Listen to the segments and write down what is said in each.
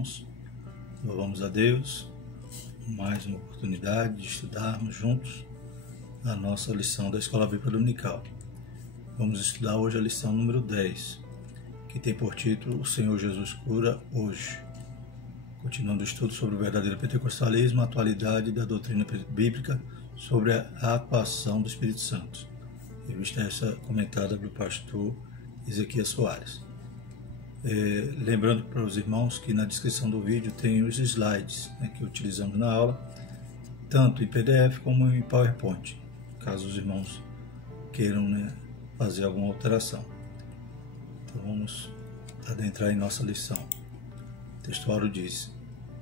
irmãos. Louvamos a Deus, mais uma oportunidade de estudarmos juntos a nossa lição da Escola Bíblica Dominical. Vamos estudar hoje a lição número 10, que tem por título O Senhor Jesus Cura Hoje. Continuando o estudo sobre o verdadeiro pentecostalismo, a atualidade da doutrina bíblica sobre a atuação do Espírito Santo. Revista essa comentada pelo pastor Ezequias Soares. Lembrando para os irmãos que na descrição do vídeo tem os slides que utilizamos na aula, tanto em PDF como em PowerPoint, caso os irmãos queiram fazer alguma alteração. Então vamos adentrar em nossa lição. O textuário diz: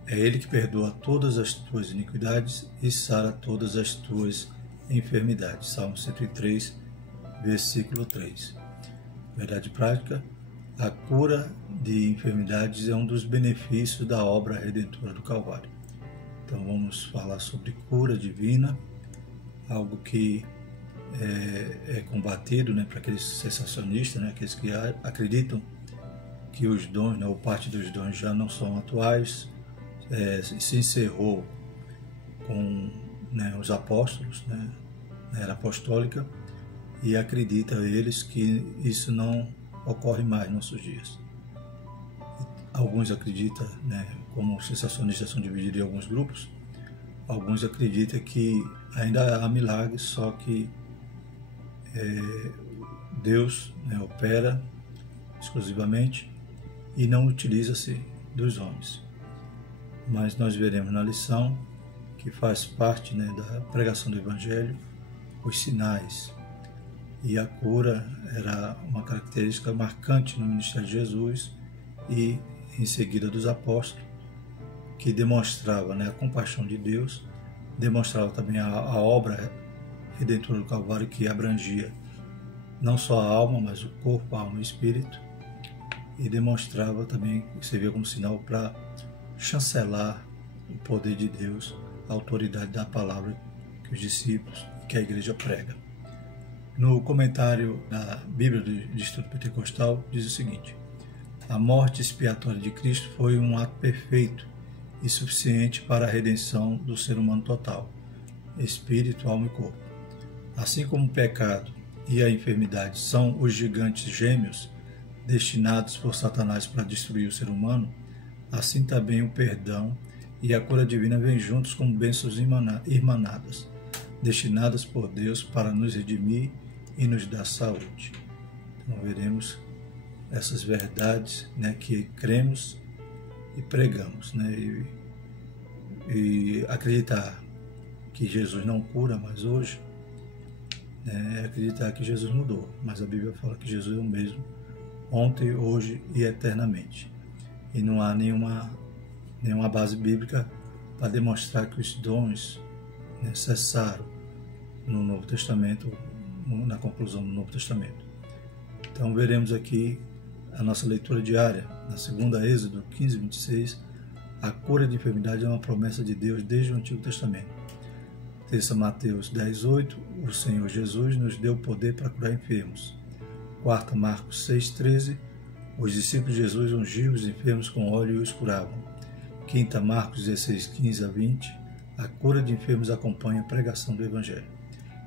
é Ele que perdoa todas as tuas iniquidades e sara todas as tuas enfermidades. Salmo 103, versículo 3. Verdade prática: a cura de enfermidades é um dos benefícios da obra redentora do Calvário. Então vamos falar sobre cura divina, algo que é combatido para aqueles sensacionistas, aqueles que acreditam que os dons, ou parte dos dons já não são atuais, se encerrou com os apóstolos, na era apostólica, e acredita eles que isso não ocorre mais nos nossos dias. Alguns acreditam, como os sensacionistas são divididos em alguns grupos, alguns acreditam que ainda há milagres, só que Deus opera exclusivamente e não utiliza-se dos homens. Mas nós veremos na lição que faz parte da pregação do Evangelho os sinais. E a cura era uma característica marcante no ministério de Jesus e em seguida dos apóstolos, que demonstrava a compaixão de Deus, demonstrava também a obra redentora do Calvário, que abrangia não só a alma, mas o corpo, a alma e o espírito, e demonstrava também, servia como sinal para chancelar o poder de Deus, a autoridade da palavra que os discípulos e que a igreja prega. No comentário da Bíblia do Estudo Pentecostal diz o seguinte: a morte expiatória de Cristo foi um ato perfeito e suficiente para a redenção do ser humano total, espírito, alma e corpo. Assim como o pecado e a enfermidade são os gigantes gêmeos destinados por Satanás para destruir o ser humano, assim também o perdão e a cura divina vêm juntos como bênçãos irmanadas, destinadas por Deus para nos redimir e nos dar saúde. Então veremos essas verdades que cremos e pregamos, e acreditar que Jesus não cura mais hoje, é acreditar que Jesus mudou, mas a Bíblia fala que Jesus é o mesmo ontem, hoje e eternamente, e não há nenhuma base bíblica para demonstrar que os dons cessaram no Novo Testamento, na conclusão do Novo Testamento. Então veremos aqui a nossa leitura diária, na segunda Êxodo 15, 26, a cura de enfermidade é uma promessa de Deus desde o Antigo Testamento. Terça Mateus 10, 8, o Senhor Jesus nos deu poder para curar enfermos. Quarta Marcos 6, 13, os discípulos de Jesus ungiam os enfermos com óleo e os curavam. Quinta Marcos 16, 15 a 20, a cura de enfermos acompanha a pregação do Evangelho.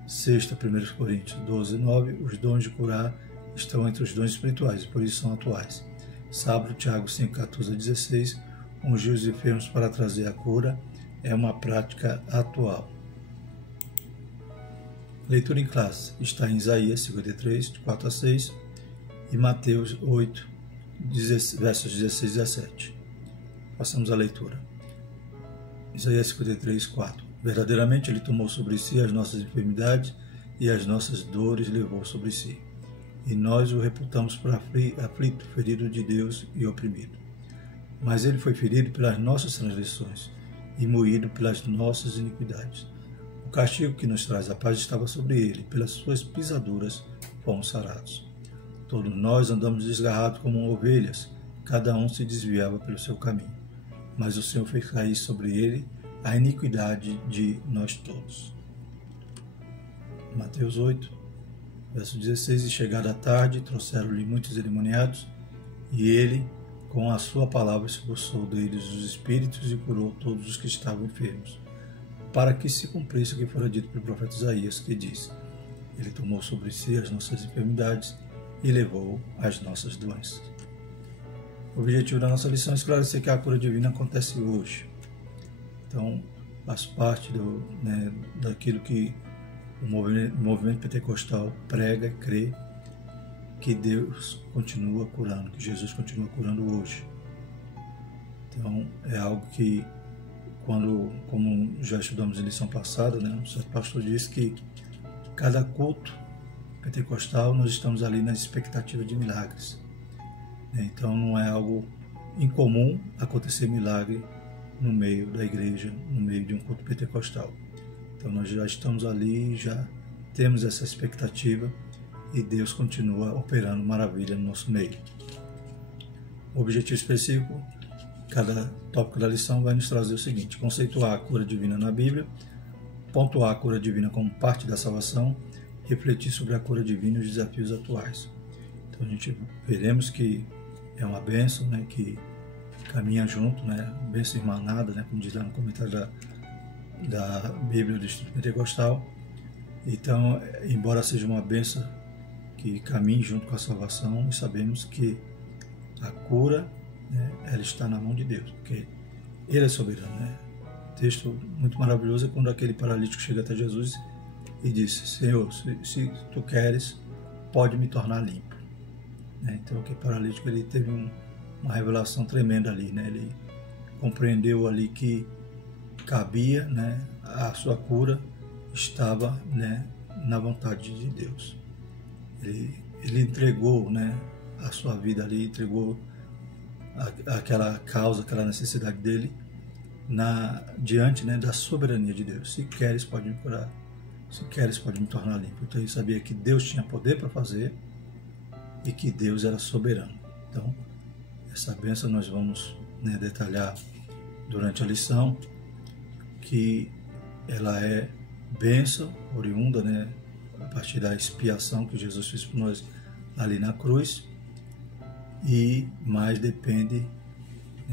Sexta, 1 Coríntios 12, 9, os dons de curar estão entre os dons espirituais e por isso são atuais. Sábado, Tiago 5, 14 a 16, ungir os enfermos para trazer a cura é uma prática atual. Leitura em classe está em Isaías 53, de 4 a 6 e Mateus 8, versos 16 a 17. Passamos a leitura. Isaías 53, 4. Verdadeiramente Ele tomou sobre si as nossas enfermidades e as nossas dores levou sobre si. E nós o reputamos por aflito, ferido de Deus e oprimido. Mas Ele foi ferido pelas nossas transgressões e moído pelas nossas iniquidades. O castigo que nos traz a paz estava sobre Ele, pelas suas pisaduras fomos sarados. Todos nós andamos desgarrados como ovelhas, cada um se desviava pelo seu caminho. Mas o Senhor fez cair sobre Ele a iniquidade de nós todos. Mateus 8, verso 16, e chegada a tarde, trouxeram-lhe muitos endemoniados, e ele com a sua palavra expulsou deles os espíritos e curou todos os que estavam enfermos, para que se cumprisse o que fora dito pelo profeta Isaías, que diz: Ele tomou sobre si as nossas enfermidades e levou as nossas doenças. O objetivo da nossa lição é esclarecer que a cura divina acontece hoje. Então, faz parte daquilo que o movimento pentecostal prega e crê, que Deus continua curando, que Jesus continua curando hoje. Então, é algo que, como já estudamos em lição passada, o certo pastor disse que cada culto pentecostal nós estamos ali na expectativa de milagres. Então, não é algo incomum acontecer milagre no meio da igreja, no meio de um culto pentecostal. Então, nós já estamos ali, já temos essa expectativa, e Deus continua operando maravilha no nosso meio. O objetivo específico, cada tópico da lição vai nos trazer o seguinte: conceituar a cura divina na Bíblia, pontuar a cura divina como parte da salvação, refletir sobre a cura divina e os desafios atuais. Então a gente veremos que é uma bênção, que caminha junto, bênção irmanada, como diz lá no comentário da Bíblia do Instituto Pentecostal. Então, embora seja uma bênção que caminhe junto com a salvação, e sabemos que a cura, ela está na mão de Deus, porque Ele é soberano. Texto muito maravilhoso é quando aquele paralítico chega até Jesus e disse: Senhor, se tu queres, pode me tornar limpo. Então aquele paralítico, ele teve uma revelação tremenda ali, ele compreendeu ali que cabia, a sua cura estava, na vontade de Deus. Ele entregou, a sua vida ali, entregou aquela causa, aquela necessidade dele diante, da soberania de Deus. Se queres, pode me curar. Se queres, pode me tornar limpo. Então ele sabia que Deus tinha poder para fazer e que Deus era soberano. Então, essa bênção nós vamos detalhar durante a lição, que ela é bênção oriunda, a partir da expiação que Jesus fez por nós ali na cruz, e mais depende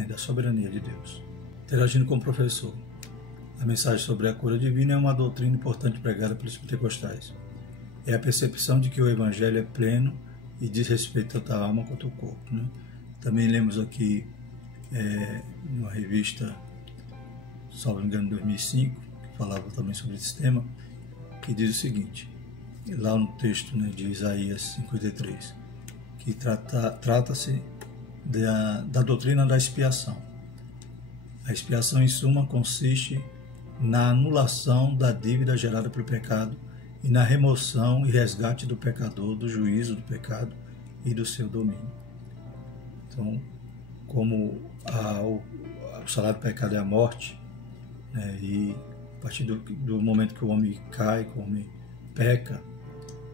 da soberania de Deus. Interagindo com o professor, a mensagem sobre a cura divina é uma doutrina importante pregada pelos pentecostais. É a percepção de que o Evangelho é pleno e diz respeito tanto à alma quanto ao corpo. Também lemos aqui numa revista, salvo engano, 2005, que falava também sobre esse tema, que diz o seguinte, lá no texto de Isaías 53, que trata-se da doutrina da expiação. A expiação, em suma, consiste na anulação da dívida gerada pelo pecado e na remoção e resgate do pecador do juízo do pecado e do seu domínio. Então, como o salário do pecado é a morte, e a partir do momento que o homem cai, que o homem peca,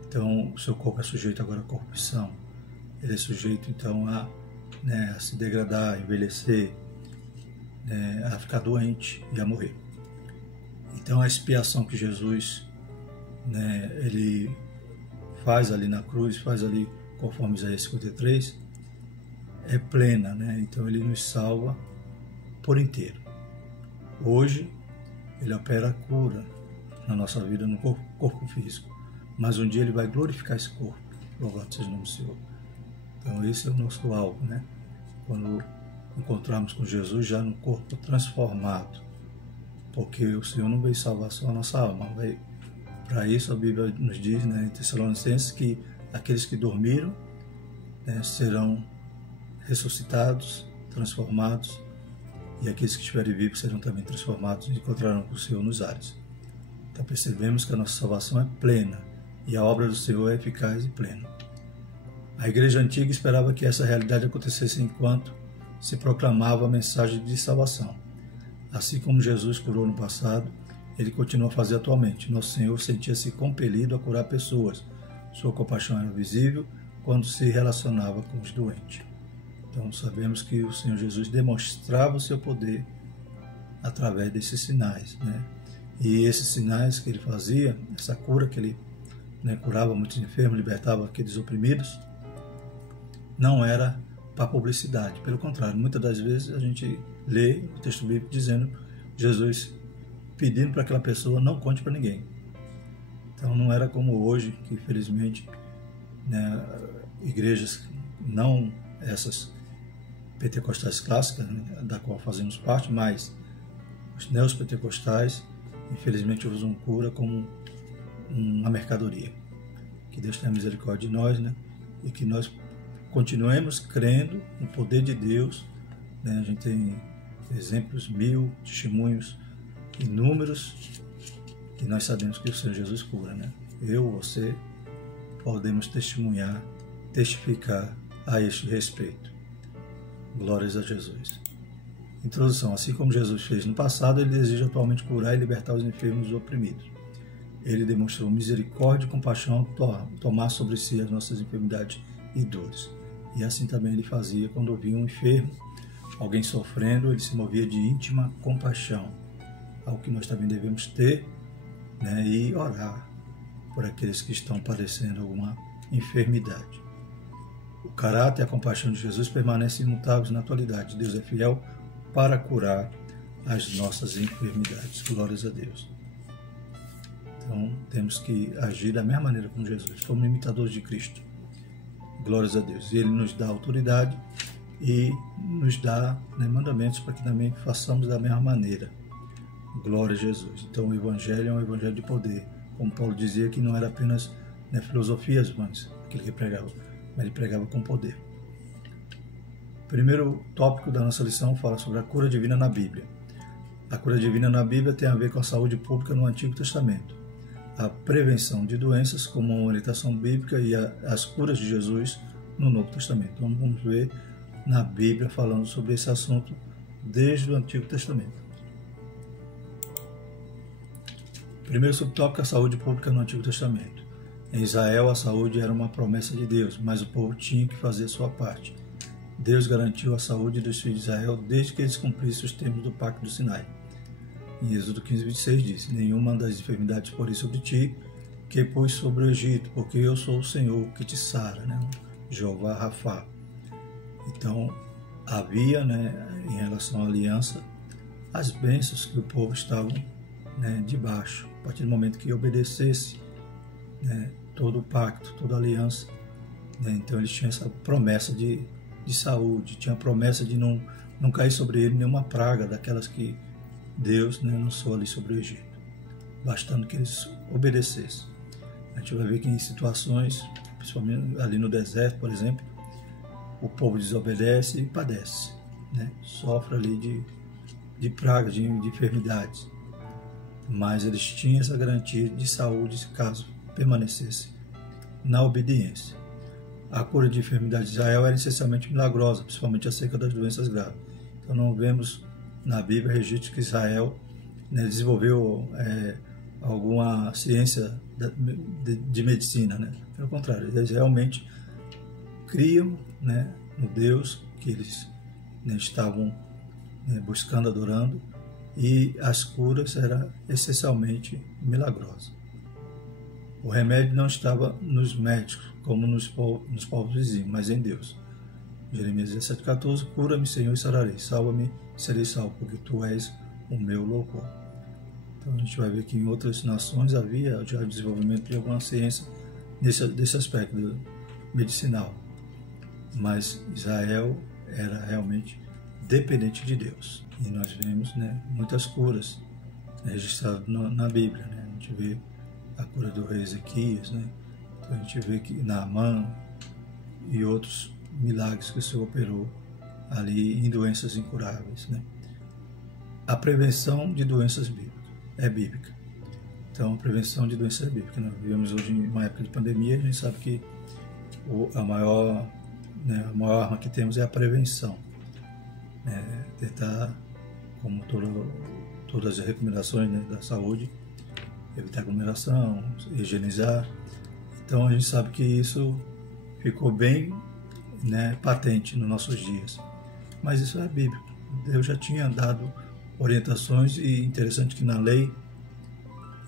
então o seu corpo é sujeito agora à corrupção. Ele é sujeito então a se degradar, a envelhecer, a ficar doente e a morrer. Então a expiação que Jesus ele faz ali na cruz, faz ali conforme Isaías 53, é plena, então ele nos salva por inteiro. Hoje ele opera a cura na nossa vida, no corpo físico, mas um dia ele vai glorificar esse corpo. Louvado seja o nome do Senhor. Então esse é o nosso alvo, quando encontrarmos com Jesus já no corpo transformado, porque o Senhor não veio salvar só a nossa alma. Para isso a Bíblia nos diz, em Tessalonicenses, que aqueles que dormiram serão ressuscitados, transformados, e aqueles que estiverem vivos serão também transformados e encontrarão com o Senhor nos ares. Então percebemos que a nossa salvação é plena e a obra do Senhor é eficaz e plena. A igreja antiga esperava que essa realidade acontecesse enquanto se proclamava a mensagem de salvação. Assim como Jesus curou no passado, ele continua a fazer atualmente. Nosso Senhor sentia-se compelido a curar pessoas. Sua compaixão era visível quando se relacionava com os doentes. Então sabemos que o Senhor Jesus demonstrava o seu poder através desses sinais, E esses sinais que ele fazia, essa cura que ele curava muitos enfermos, libertava aqueles oprimidos, não era para publicidade. Pelo contrário, muitas das vezes a gente lê o texto bíblico dizendo Jesus pedindo para aquela pessoa não conte para ninguém. Então não era como hoje, que infelizmente, né, igrejas não essas pentecostais clássicas, né, da qual fazemos parte, mas os neopentecostais infelizmente usam cura como uma mercadoria. Que Deus tenha misericórdia de nós, né? E que nós continuemos crendo no poder de Deus, né? A gente tem exemplos, 1000 testemunhos inúmeros, e nós sabemos que o Senhor Jesus cura, né? Eu, você, podemos testificar a este respeito. Glórias a Jesus. Introdução. Assim como Jesus fez no passado, ele deseja atualmente curar e libertar os enfermos e oprimidos. Ele demonstrou misericórdia e compaixão ao tomar sobre si as nossas enfermidades e dores. E assim também ele fazia quando ouvia um enfermo, alguém sofrendo, ele se movia de íntima compaixão, algo que nós também devemos ter, né, e orar por aqueles que estão padecendo alguma enfermidade. O caráter e a compaixão de Jesus permanecem imutáveis na atualidade. Deus é fiel para curar as nossas enfermidades. Glórias a Deus. Então, temos que agir da mesma maneira como Jesus. Somos imitadores de Cristo. Glórias a Deus. E Ele nos dá autoridade e nos dá, né, mandamentos para que também façamos da mesma maneira. Glória a Jesus. Então, o Evangelho é um Evangelho de poder. Como Paulo dizia, que não era apenas, né, filosofias vãs, aquilo que pregava, mas ele pregava com poder. O primeiro tópico da nossa lição fala sobre a cura divina na Bíblia. A cura divina na Bíblia tem a ver com a saúde pública no Antigo Testamento, a prevenção de doenças como uma orientação bíblica e as curas de Jesus no Novo Testamento. Então vamos ver na Bíblia falando sobre esse assunto desde o Antigo Testamento. Primeiro subtópico, a saúde pública no Antigo Testamento. Em Israel, a saúde era uma promessa de Deus, mas o povo tinha que fazer a sua parte. Deus garantiu a saúde dos filhos de Israel desde que eles cumprissem os termos do Pacto do Sinai. Em Êxodo 15, 26 diz: nenhuma das enfermidades porei sobre ti, que pus sobre o Egito, porque eu sou o Senhor que te sara, né? Jeová Rafá. Então, havia, né, em relação à aliança, as bênçãos que o povo estava, né, debaixo. A partir do momento que obedecesse, né, todo o pacto, toda a aliança, né, então eles tinham essa promessa de saúde, tinha a promessa de não cair sobre ele nenhuma praga daquelas que Deus, né, lançou ali sobre o Egito, bastando que eles obedecessem. A gente vai ver que em situações, principalmente ali no deserto, por exemplo, o povo desobedece e padece, né, sofre ali de pragas, de enfermidades, mas eles tinham essa garantia de saúde caso permanecesse na obediência. A cura de enfermidades de Israel era essencialmente milagrosa, principalmente acerca das doenças graves. Então não vemos na Bíblia registros que Israel, né, desenvolveu alguma ciência de medicina, né? Pelo contrário, eles realmente criam, né, no Deus que eles, né, estavam, né, buscando, adorando, e as curas eram essencialmente milagrosas. O remédio não estava nos médicos, como nos povos vizinhos, mas em Deus. Jeremias 17,14: cura-me, Senhor, e sararei. Salva-me, e serei salvo, porque Tu és o meu louvor. Então a gente vai ver que em outras nações havia já desenvolvimento de alguma ciência desse aspecto medicinal. Mas Israel era realmente dependente de Deus. E nós vemos, né, muitas curas, né, registradas na Bíblia. Né? A gente vê a cura do rei Ezequias, né? Então a gente vê que Naamã e outros milagres que o Senhor operou ali em doenças incuráveis, né? A prevenção de doenças é bíblica. Então a prevenção de doenças é bíblica. Nós vivemos hoje em uma época de pandemia, a gente sabe que a maior arma que temos é a prevenção. Tentar, como todas as recomendações, né, da saúde, evitar aglomeração, higienizar. Então a gente sabe que isso ficou bem, né, patente nos nossos dias. Mas isso é bíblico. Deus já tinha dado orientações, e interessante que na lei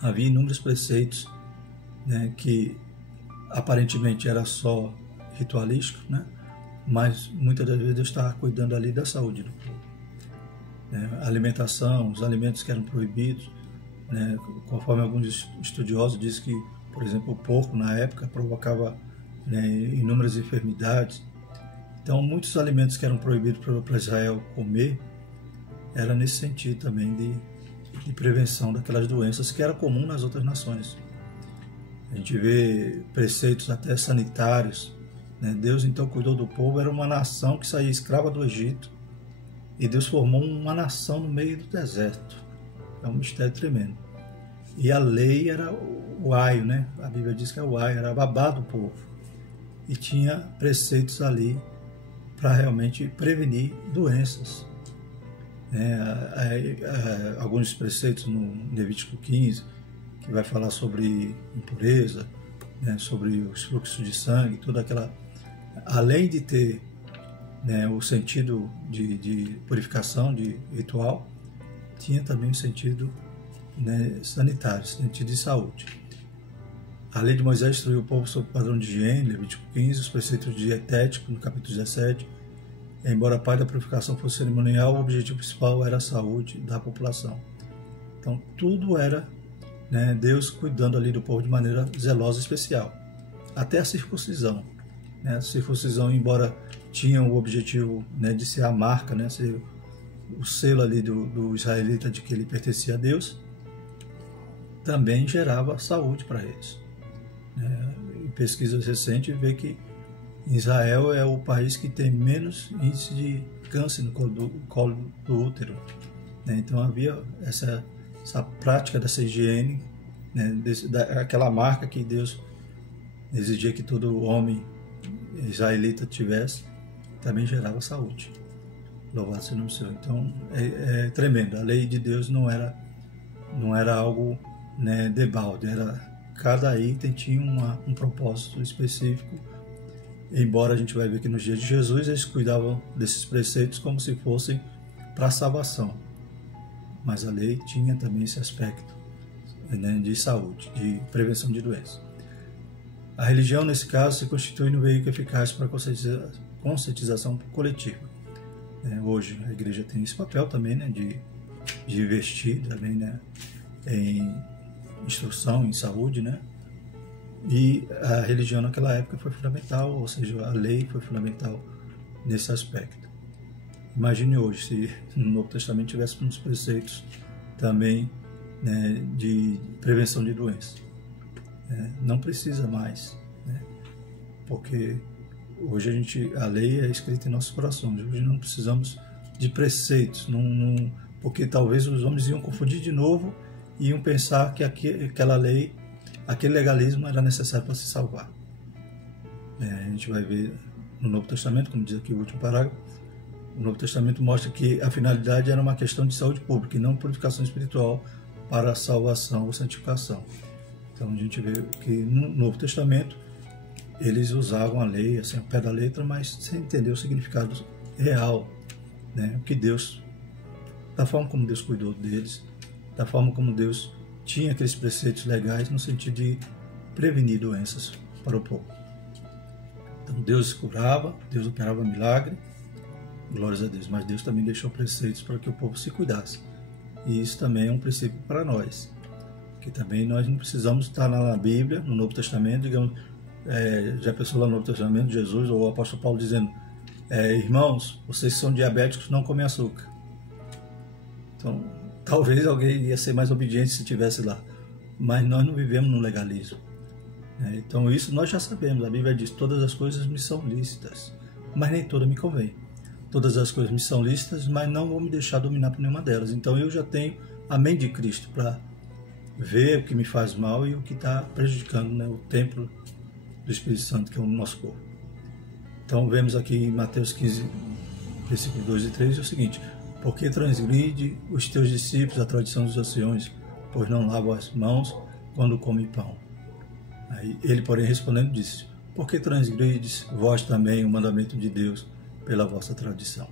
havia inúmeros preceitos, né, que aparentemente era só ritualístico, né, mas muitas das vezes Deus estava cuidando ali da saúde do povo. A alimentação, os alimentos que eram proibidos, conforme alguns estudiosos dizem que, por exemplo, o porco na época provocava inúmeras enfermidades. Então, muitos alimentos que eram proibidos para Israel comer era nesse sentido também de prevenção daquelas doenças que era comum nas outras nações. A gente vê preceitos até sanitários. Deus então cuidou do povo, era uma nação que saía escrava do Egito e Deus formou uma nação no meio do deserto. É um mistério tremendo. E a lei era o aio, A Bíblia diz que é o aio, era a babá do povo. E tinha preceitos ali para realmente prevenir doenças. Alguns preceitos no Levítico 15, que vai falar sobre impureza, sobre os fluxos de sangue, toda aquela... Além de ter o sentido de purificação, de ritual, tinha também o sentido sanitário, sentido de saúde. A lei de Moisés instruiu o povo sobre o padrão de higiene, Levítico 15, os preceitos dietéticos, no capítulo 17. Embora a parte da purificação fosse cerimonial, o objetivo principal era a saúde da população. Então, tudo era Deus cuidando ali do povo de maneira zelosa e especial. Até a circuncisão. A circuncisão, embora tinha o objetivo de ser a marca, ser o selo ali do israelita de que ele pertencia a Deus, também gerava saúde para eles. Em pesquisas recentes, vê que Israel é o país que tem menos índice de câncer no colo do útero. Então havia essa prática dessa higiene, aquela marca que Deus exigia que todo homem israelita tivesse, também gerava saúde. Louvado seja o nome do Senhor. Então é tremendo. A lei de Deus não era algo debalde, cada item tinha um propósito específico. Embora a gente vai ver que nos dias de Jesus eles cuidavam desses preceitos como se fossem para a salvação, mas a lei tinha também esse aspecto de saúde, de prevenção de doenças. A religião, nesse caso, se constitui um veículo eficaz para a conscientização coletiva. Hoje a igreja tem esse papel também de investir também em instrução, em saúde, E a religião naquela época foi fundamental, ou seja, a lei foi fundamental nesse aspecto. Imagine hoje se no Novo Testamento tivéssemos preceitos também de prevenção de doenças. Não precisa mais, porque hoje a lei é escrita em nossos corações. Hoje não precisamos de preceitos, porque talvez os homens iam confundir de novo e iam pensar que aquela lei, aquele legalismo era necessário para se salvar. A gente vai ver no Novo Testamento, como diz aqui o último parágrafo, o Novo Testamento mostra que a finalidade era uma questão de saúde pública e não purificação espiritual para a salvação ou santificação. Então a gente vê que no Novo Testamento eles usavam a lei assim, ao pé da letra, mas sem entender o significado real, o que Deus, da forma como Deus cuidou deles, da forma como Deus tinha aqueles preceitos legais no sentido de prevenir doenças para o povo. Então Deus curava, Deus operava milagre, glórias a Deus, mas Deus também deixou preceitos para que o povo se cuidasse. E isso também é um princípio para nós, que também nós não precisamos estar na Bíblia, no Novo Testamento, digamos, já pensou lá no Novo Testamento, Jesus ou o apóstolo Paulo dizendo, irmãos, vocês que são diabéticos não comem açúcar. Então, talvez alguém ia ser mais obediente se estivesse lá, mas nós não vivemos no legalismo. Então isso nós já sabemos, a Bíblia diz, todas as coisas me são lícitas, mas nem todas me convém. Todas as coisas me são lícitas, mas não vou me deixar dominar por nenhuma delas. Então eu já tenho a mente de Cristo para ver o que me faz mal e o que está prejudicando o templo do Espírito Santo, que é o nosso corpo. Então vemos aqui em Mateus 15, versículos 2 e 3, é o seguinte: porque transgride os teus discípulos a tradição dos anciões, pois não lavam as mãos quando comem pão. Aí ele, porém, respondendo, disse: por que transgrides vós também o mandamento de Deus pela vossa tradição?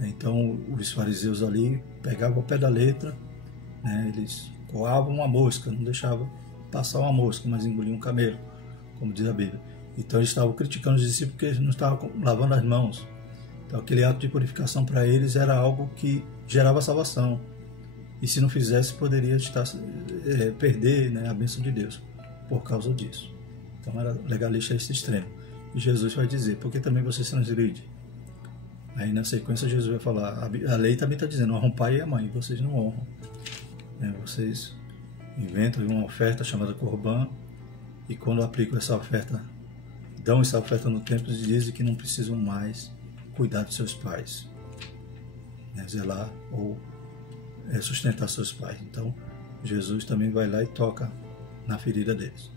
Então os fariseus ali pegavam ao pé da letra, eles coavam uma mosca, não deixavam passar uma mosca, mas engoliam um camelo, como diz a Bíblia. Então eles estavam criticando os discípulos porque eles não estavam lavando as mãos. Então aquele ato de purificação para eles era algo que gerava salvação. E se não fizesse, poderia perder, né, a bênção de Deus por causa disso. Então era legalista a esse extremo. E Jesus vai dizer, por que também vocês transgridem? Aí na sequência Jesus vai falar, a lei também está dizendo, honra o pai e a mãe, e vocês não honram. Vocês inventam uma oferta chamada Corban, e quando aplicam essa oferta, dão essa oferta no templo e dizem que não precisam mais cuidar de seus pais, zelar ou sustentar seus pais. Então Jesus também vai lá e toca na ferida deles.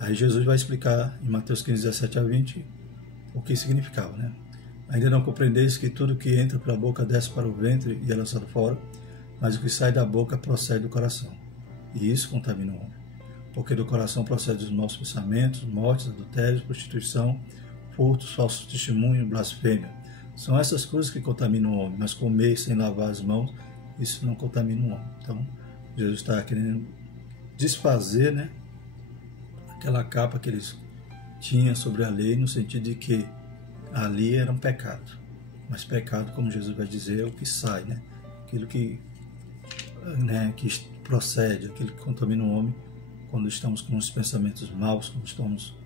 Aí Jesus vai explicar em Mateus 15, 17 a 20 o que significava, né? Ainda não compreendeis que tudo que entra pela boca desce para o ventre e é lançado fora, mas o que sai da boca procede do coração, e isso contamina o homem. Porque do coração procedem os maus pensamentos, mortes, adultérios, prostituição, furtos, falsos testemunhos, blasfêmia. São essas coisas que contaminam o homem, mas comer sem lavar as mãos, isso não contamina o homem. Então, Jesus está querendo desfazer, né, aquela capa que eles tinham sobre a lei, no sentido de que ali era um pecado. Mas pecado, como Jesus vai dizer, é o que sai, né? Aquilo que procede, aquilo que contamina o homem quando estamos com os pensamentos maus, quando estamos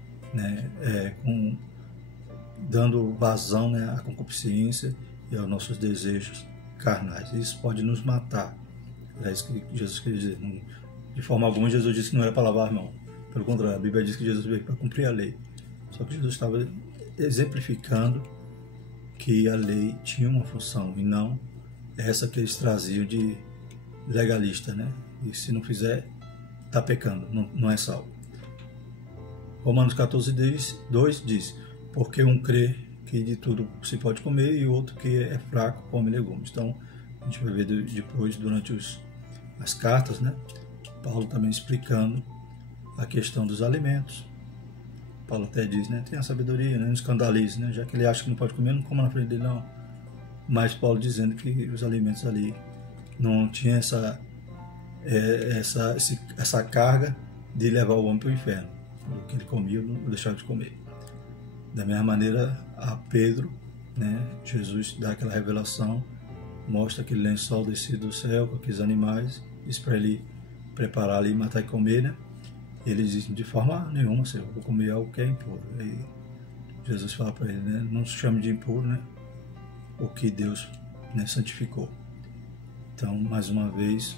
dando vazão, né, à concupiscência e aos nossos desejos carnais. Isso pode nos matar. É isso que Jesus queria dizer. De forma alguma, Jesus disse que não era para lavar a mão. Pelo contrário, a Bíblia diz que Jesus veio para cumprir a lei. Só que Jesus estava exemplificando que a lei tinha uma função e não essa que eles traziam de legalista, né? E se não fizer, está pecando, não é salvo. Romanos 14, 2 diz, porque um crê que de tudo se pode comer e o outro que é fraco come legumes. Então, a gente vai ver depois, durante as cartas, né? Paulo também explicando a questão dos alimentos. Paulo até diz, né? Tenha sabedoria, né? Não escandalize, né? Já que ele acha que não pode comer, não coma na frente dele, não. Mas Paulo dizendo que os alimentos ali não tinha essa carga de levar o homem para o inferno. O que ele comia, não deixava de comer. Da mesma maneira, a Pedro, né? Jesus dá aquela revelação, mostra aquele lençol descido do céu com aqueles animais, diz para ele preparar ali, matar e comer, né? Eles dizem, de forma nenhuma, Senhor, eu vou comer algo que é impuro. Aí Jesus fala para ele, né, não se chame de impuro, né, o que Deus, né, santificou. Então, mais uma vez,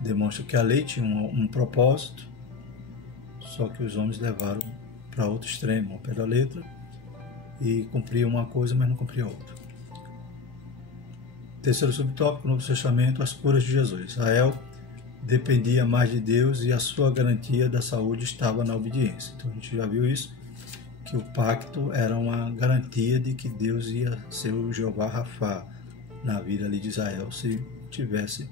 demonstra que a lei tinha um propósito, só que os homens levaram para outro extremo, ao pé da letra, e cumpriam uma coisa, mas não cumpriam outra. Terceiro subtópico, Novo Testamento, as curas de Jesus. Israel dependia mais de Deus e a sua garantia da saúde estava na obediência. Então a gente já viu isso, que o pacto era uma garantia de que Deus ia ser o Jeová Rafá na vida ali de Israel, se tivesse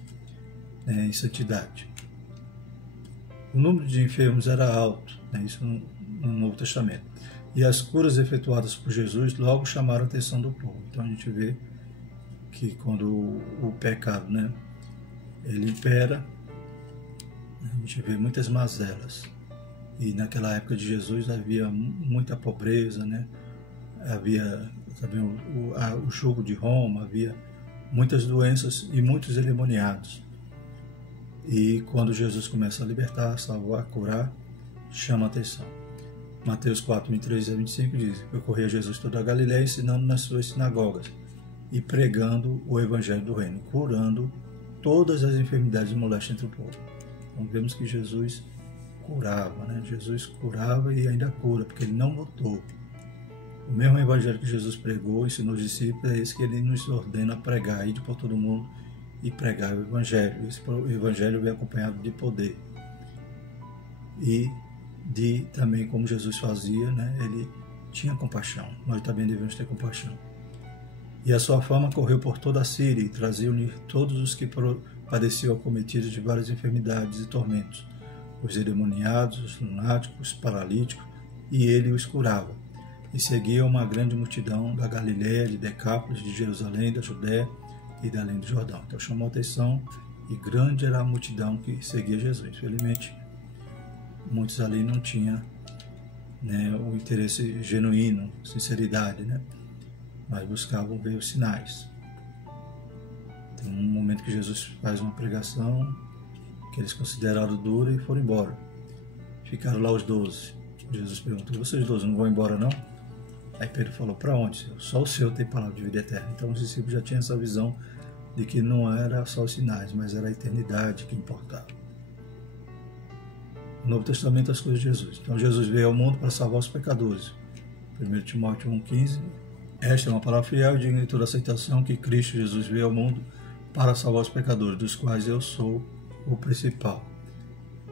em santidade. O número de enfermos era alto, né, isso no Novo Testamento. E as curas efetuadas por Jesus logo chamaram a atenção do povo. Então a gente vê que quando o pecado, né, ele impera, a gente vê muitas mazelas. E naquela época de Jesus havia muita pobreza, né? Havia também o jugo de Roma, havia muitas doenças e muitos endemoniados. E quando Jesus começa a libertar, salvar, curar, chama a atenção. Mateus 4, 23 a 25 diz, percorria Jesus toda a Galiléia, ensinando nas suas sinagogas e pregando o evangelho do reino, curando todas as enfermidades e moléstias entre o povo. Então vemos que Jesus curava, né? Jesus curava e ainda cura, porque ele não mudou. O mesmo evangelho que Jesus pregou, ensinou os discípulos, é esse que ele nos ordena a pregar, ir por todo mundo e pregar o evangelho. Esse evangelho vem acompanhado de poder. E de também como Jesus fazia, né? Ele tinha compaixão. Nós também devemos ter compaixão. E a sua fama correu por toda a Síria e trazia-lhe todos os que padeciam acometidos de várias enfermidades e tormentos, os endemoniados, os lunáticos, os paralíticos, e ele os curava. E seguia uma grande multidão da Galiléia, de Decápolis, de Jerusalém, da Judéia e da além do Jordão. Então chamou a atenção e grande era a multidão que seguia Jesus. Infelizmente, muitos ali não tinham né, o interesse genuíno, sinceridade, né? Mas buscavam ver os sinais. Tem um momento que Jesus faz uma pregação que eles consideraram dura e foram embora. Ficaram lá os 12. Jesus perguntou: vocês 12 não vão embora não? Aí Pedro falou: para onde, Senhor? Só o Senhor tem palavra de vida eterna. Então os discípulos já tinham essa visão de que não era só os sinais, mas era a eternidade que importava. No Novo Testamento, as coisas de Jesus. Então Jesus veio ao mundo para salvar os pecadores. 1 Timóteo 1,15. Esta é uma palavra fiel e digna de toda aceitação, que Cristo Jesus veio ao mundo para salvar os pecadores, dos quais eu sou o principal.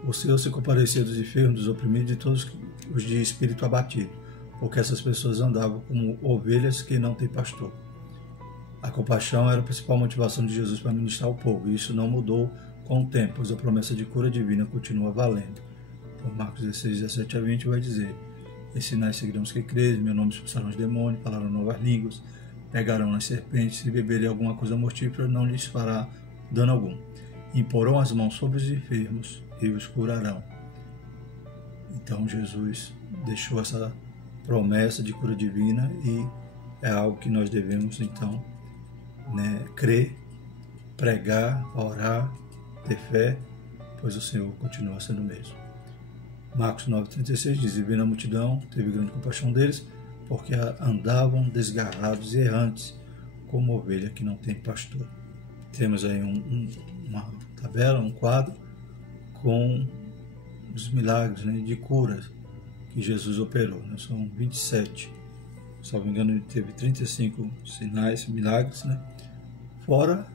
O Senhor se compadecia dos enfermos, dos oprimidos, de todos os de espírito abatido, porque essas pessoas andavam como ovelhas que não têm pastor. A compaixão era a principal motivação de Jesus para ministrar ao povo, e isso não mudou com o tempo, pois a promessa de cura divina continua valendo. Então, Marcos 16, 17 a 20 vai dizer: esses sinais seguirão os que crerem, meu nome expulsarão os demônios, falarão novas línguas, pegarão nas serpentes, se beberem alguma coisa mortífera, não lhes fará dano algum. Imporão as mãos sobre os enfermos e os curarão. Então Jesus deixou essa promessa de cura divina e é algo que nós devemos então, crer, pregar, orar, ter fé, pois o Senhor continua sendo o mesmo. Marcos 9,36 diz: e vendo a multidão, teve grande compaixão deles, porque andavam desgarrados e errantes, como ovelha que não tem pastor. Temos aí uma tabela, um quadro com os milagres, de cura que Jesus operou. São 27. Se não me engano, ele teve 35 sinais, milagres, fora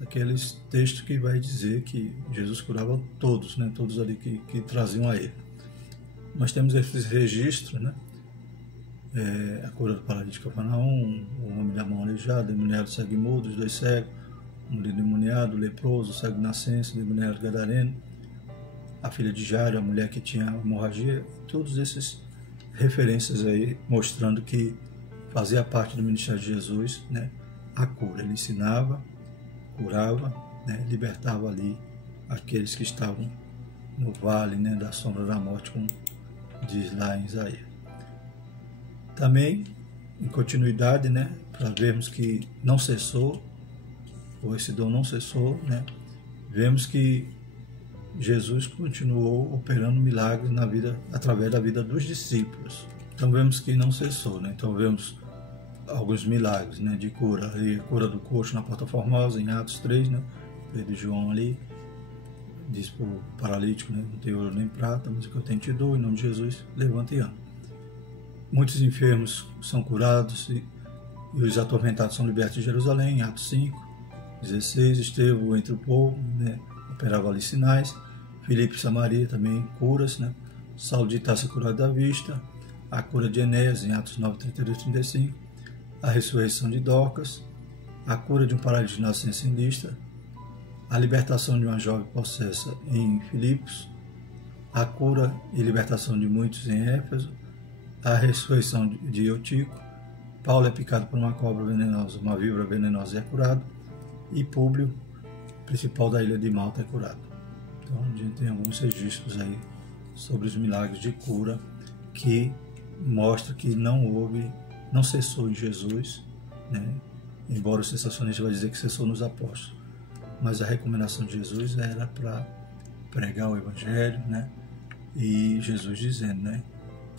aqueles textos que vai dizer que Jesus curava todos, todos ali que traziam a ele. Nós temos esses registros, a cura do paralítico de Cafarnaum, o homem da mão aleijada, o endemoniado cego e mudo, os 2 cegos, o endemoniado, o leproso, o cego de nascença, o endemoniado gadareno, a filha de Jairo, a mulher que tinha hemorragia, todos esses referências aí mostrando que fazia parte do ministério de Jesus, a cura. Ele ensinava, curava, libertava ali aqueles que estavam no vale da sombra da morte, como diz lá em Isaías. Também, em continuidade, para vermos que não cessou, ou esse dom não cessou, vemos que Jesus continuou operando milagres na vida, através da vida dos discípulos. Então vemos que não cessou, Então vemos alguns milagres, de cura. A cura do coxo na Porta Formosa, em Atos 3, Pedro e João ali, diz para o paralítico, não tem ouro nem prata, mas o que eu tenho te dou, em nome de Jesus, levanta e anda. Muitos enfermos são curados e os atormentados são libertos de Jerusalém, em Atos 5, 16, Estevão entre o povo, operava ali sinais. Filipe e Samaria também curas, Saulo de Tarso curado da vista, a cura de Enéas em Atos 9, 32, 35, a ressurreição de Dorcas, a cura de um paralítico de nascença em Listra, a libertação de uma jovem possessa em Filipos, a cura e libertação de muitos em Éfeso, a ressurreição de Eutico, Paulo é picado por uma cobra venenosa, uma víbora venenosa e é curado, e Públio, principal da ilha de Malta, é curado. Então a gente tem alguns registros aí sobre os milagres de cura que mostra que não cessou em Jesus, embora o sensacionista vai dizer que cessou nos apóstolos, mas a recomendação de Jesus era para pregar o evangelho, e Jesus dizendo,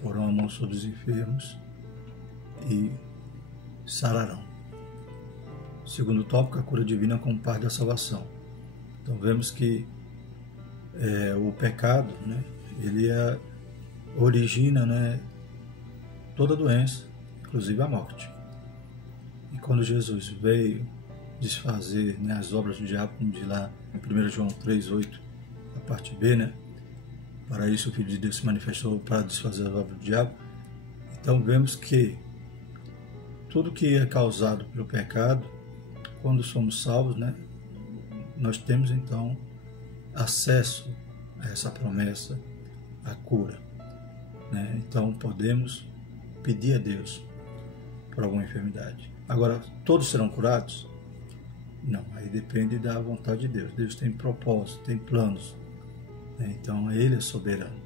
porão a mão sobre os enfermos e sararão. Segundo tópico, a cura divina como parte da salvação. Então vemos que o pecado, ele origina, toda doença, inclusive a morte. E quando Jesus veio desfazer as obras do diabo, como diz lá em 1 João 3,8, a parte B, para isso o Filho de Deus se manifestou para desfazer as obras do diabo. Então vemos que tudo que é causado pelo pecado, quando somos salvos, nós temos então acesso a essa promessa, a cura. Então podemos pedir a Deus por alguma enfermidade. Agora, todos serão curados? Não, aí depende da vontade de Deus. Deus tem propósito, tem planos, então Ele é soberano.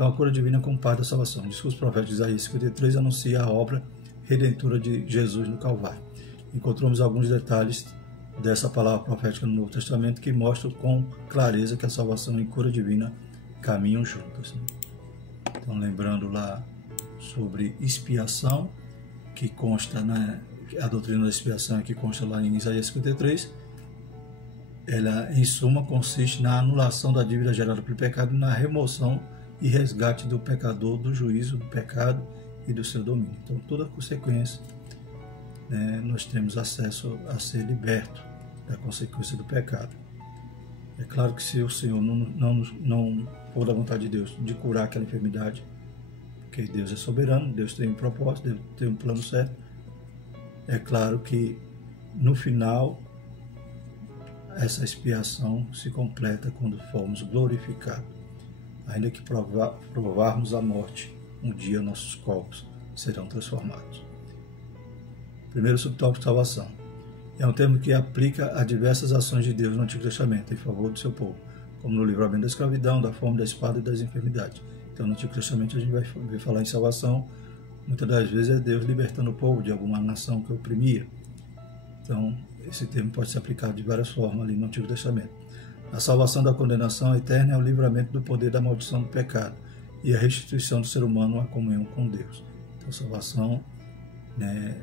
Então, a cura divina como parte da salvação. O discurso profético de Isaías 53 anuncia a obra redentora de Jesus no Calvário. Encontramos alguns detalhes dessa palavra profética no Novo Testamento que mostram com clareza que a salvação e a cura divina caminham juntas. Então, lembrando lá sobre expiação, que consta, né, a doutrina da expiação que consta lá em Isaías 53, ela, em suma, consiste na anulação da dívida gerada pelo pecado e na remoção e resgate do pecador do juízo do pecado e do seu domínio. Então, toda consequência, né, nós temos acesso a ser liberto da consequência do pecado. É claro que se o Senhor não for da vontade de Deus de curar aquela enfermidade, porque Deus é soberano, Deus tem um propósito, Deus tem um plano certo, é claro que no final essa expiação se completa quando formos glorificados. Ainda que provarmos a morte, um dia nossos corpos serão transformados. Primeiro subtópico, salvação. É um termo que aplica a diversas ações de Deus no Antigo Testamento em favor do seu povo, como no livramento da escravidão, da fome, da espada e das enfermidades. Então, no Antigo Testamento a gente vai falar em salvação, muitas das vezes é Deus libertando o povo de alguma nação que oprimia. Então, esse termo pode ser aplicado de várias formas ali no Antigo Testamento. A salvação da condenação eterna é o livramento do poder da maldição do pecado e a restituição do ser humano à comunhão com Deus. Então, salvação, né,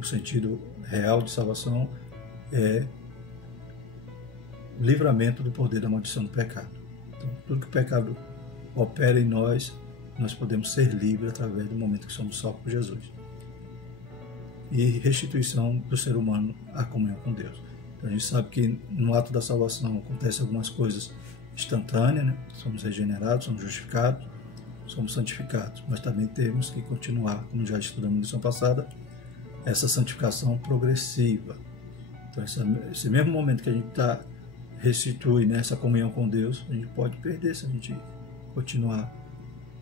o sentido real de salvação é livramento do poder da maldição do pecado. Então, tudo que o pecado opera em nós, nós podemos ser livres através do momento que somos salvos por Jesus. E restituição do ser humano à comunhão com Deus. Então, a gente sabe que no ato da salvação acontecem algumas coisas instantâneas, né? Somos regenerados, somos justificados, somos santificados, mas também temos que continuar, como já estudamos na lição passada, essa santificação progressiva. Então, esse mesmo momento que a gente restitui nessa comunhão com Deus, a gente pode perder se a gente continuar,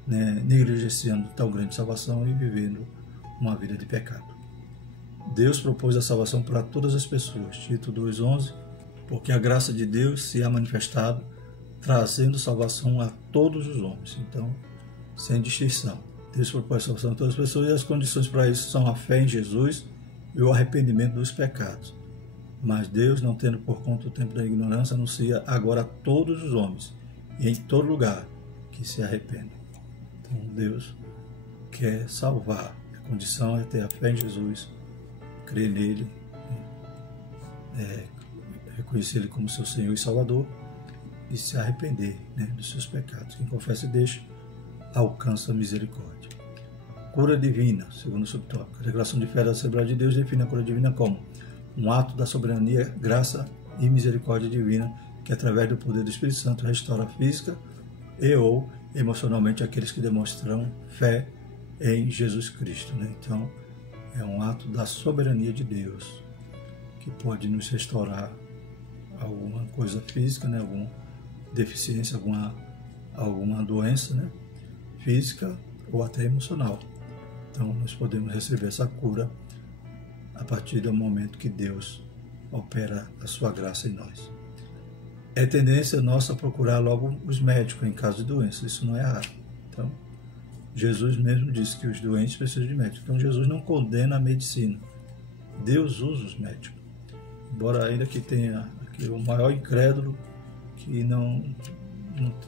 né, negligenciando tão grande salvação e vivendo uma vida de pecado. Deus propôs a salvação para todas as pessoas, Tito 2,11, porque a graça de Deus se ha manifestado, trazendo salvação a todos os homens. Então, sem distinção. Deus propôs a salvação a todas as pessoas e as condições para isso são a fé em Jesus e o arrependimento dos pecados. Mas Deus, não tendo por conta o tempo da ignorância, anuncia agora a todos os homens e em todo lugar que se arrependem. Então, Deus quer salvar. A condição é ter a fé em Jesus, crer nele, reconhecer ele como seu Senhor e Salvador e se arrepender, né, dos seus pecados. Quem confessa e deixa, alcança a misericórdia. Cura divina, segundo o subtópico. A declaração de fé da Assembleia de Deus define a cura divina como um ato da soberania, graça e misericórdia divina que, através do poder do Espírito Santo, restaura física e ou emocionalmente aqueles que demonstram fé em Jesus Cristo, né? Então, é um ato da soberania de Deus que pode nos restaurar alguma coisa física, né? Alguma deficiência, alguma doença, né? Física ou até emocional. Então, nós podemos receber essa cura a partir do momento que Deus opera a sua graça em nós. É tendência nossa procurar logo os médicos em caso de doença, isso não é errado. Então, Jesus mesmo disse que os doentes precisam de médico. Então, Jesus não condena a medicina. Deus usa os médicos. Embora ainda que tenha aqui o maior incrédulo que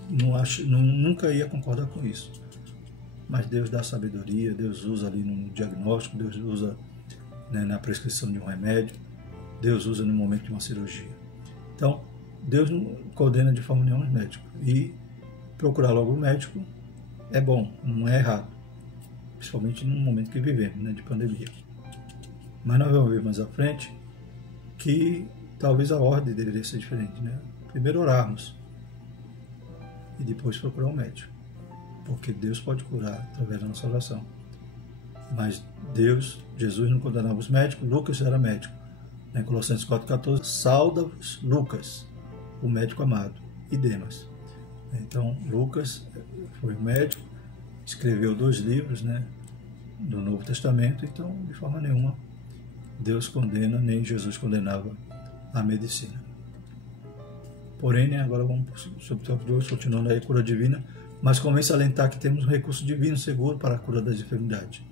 nunca ia concordar com isso. Mas Deus dá sabedoria, Deus usa ali no diagnóstico, Deus usa, né, na prescrição de um remédio, Deus usa no momento de uma cirurgia. Então, Deus não condena de forma nenhuma os médicos. E procurar logo o médico é bom, não é errado. Principalmente no momento que vivemos, né, de pandemia. Mas nós vamos ver mais à frente que talvez a ordem deveria ser diferente, né? Primeiro orarmos e depois procurar um médico. Porque Deus pode curar através da nossa oração. Mas Jesus não condenava os médicos, Lucas era médico. Em Colossenses 4,14, sauda-vos Lucas, o médico amado, e Demas. Então, Lucas foi médico, escreveu 2 livros, né, do Novo Testamento, então, de forma nenhuma, Deus condena, nem Jesus condenava a medicina. Porém, né, agora vamos para o subtópico 2, continuando aí, cura divina, Mas convém salientar que temos um recurso divino seguro para a cura das enfermidades.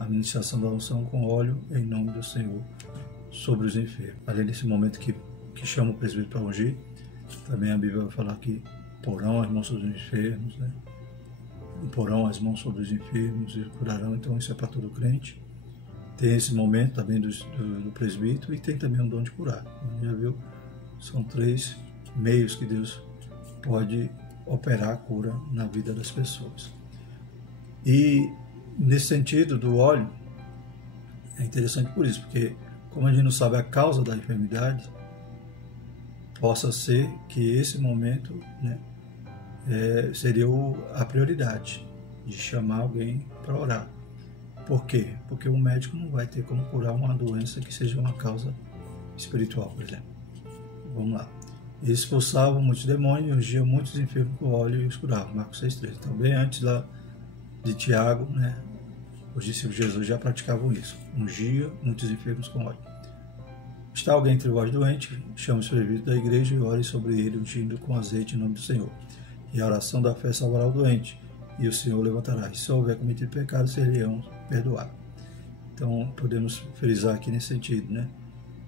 A ministração da unção com óleo em nome do Senhor sobre os enfermos. Além desse momento que chama o presbítero para ungir, também a Bíblia vai falar que porão as mãos sobre os enfermos, né? Porão as mãos sobre os enfermos e curarão. Então isso é para todo crente. Tem esse momento também do presbítero e tem também o dom de curar. Já viu? São 3 meios que Deus pode operar a cura na vida das pessoas. E nesse sentido do óleo, é interessante por isso, porque como a gente não sabe a causa da enfermidade, possa ser que esse momento, né, seria a prioridade de chamar alguém para orar. Por quê? Porque o médico não vai ter como curar uma doença que seja uma causa espiritual, por exemplo. Vamos lá. E expulsavam muitos demônios e ungiam muitos enfermos com óleo e os curavam. Marcos 6,3. Então, bem antes lá de Tiago, né, os discípulos de Jesus já praticavam isso. Ungia muitos enfermos com óleo. Está alguém entre vós doente? Chame os presbíteros da igreja e ore sobre ele, ungindo com azeite em nome do Senhor. E a oração da fé salvará o doente, e o Senhor levantará. E se houver cometido pecado, serão perdoados. Então, podemos frisar aqui nesse sentido, né,